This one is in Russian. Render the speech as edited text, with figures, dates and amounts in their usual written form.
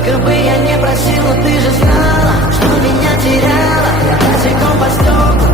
Сколько бы я не просил, но ты же знала, что меня теряла. Я босиком по стеклу,